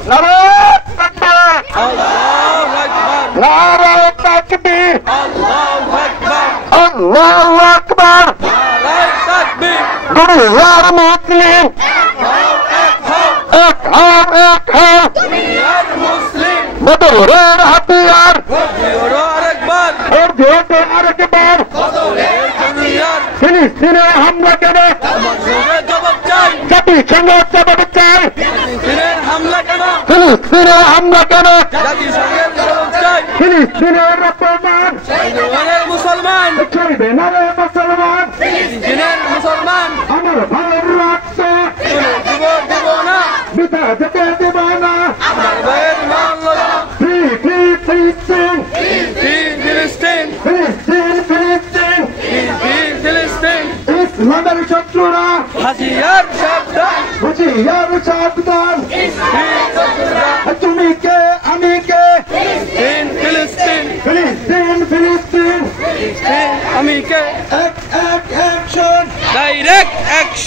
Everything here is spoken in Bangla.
নারায়ে তাকবীর আল্লাহু আকবার নারায়ে তাকবীর আল্লাহু আকবার আল্লাহু আকবার নারায়ে তাকবীর দুনিয়ার মুসলিম এক হও দুনিয়ার মুসলিম বদরের হাতিয়ার বদরের আরেকবার এর জোটে আরেকবার বদরের দুনিয়ার ফিলিস্তিনে হামলা কেন সঙ্গে জবাব চাই জাতিসংঘ জবাব চাই ফিলিস্তিনের হামলা কেন ফিলিস্তিনে হামলা কেন জাতিসংঘের জবাব চাই ফিলিস্তিনের অপমান ফিলিস্তিনের মুসলমান চলবে না রে মুসলমান ফিলিস্তিনের মুসলমান আমার ভাইয়ের রক্ত দিব না বিতা যেতে দেব না আমার ভাইয়ের মান লড়া ফ্রি ফ্রি ফিলিস্তিন ফিলিস্তিন ফিলিস্তিন ফিলিস্তিন ফিলিস্তিন ইসলামের শত্রুরা হাসিয়ার সাবধান হুঁশিয়ার সাবধান তুমি কে আমি কে ফিলিস্তিন ফিলিস্তিন ফিলিস্তিন ফিলিস্তিন ফিলিস্তিন আমি কে এক অ্যাকশন ডাইরেক্ট অ্যাকশন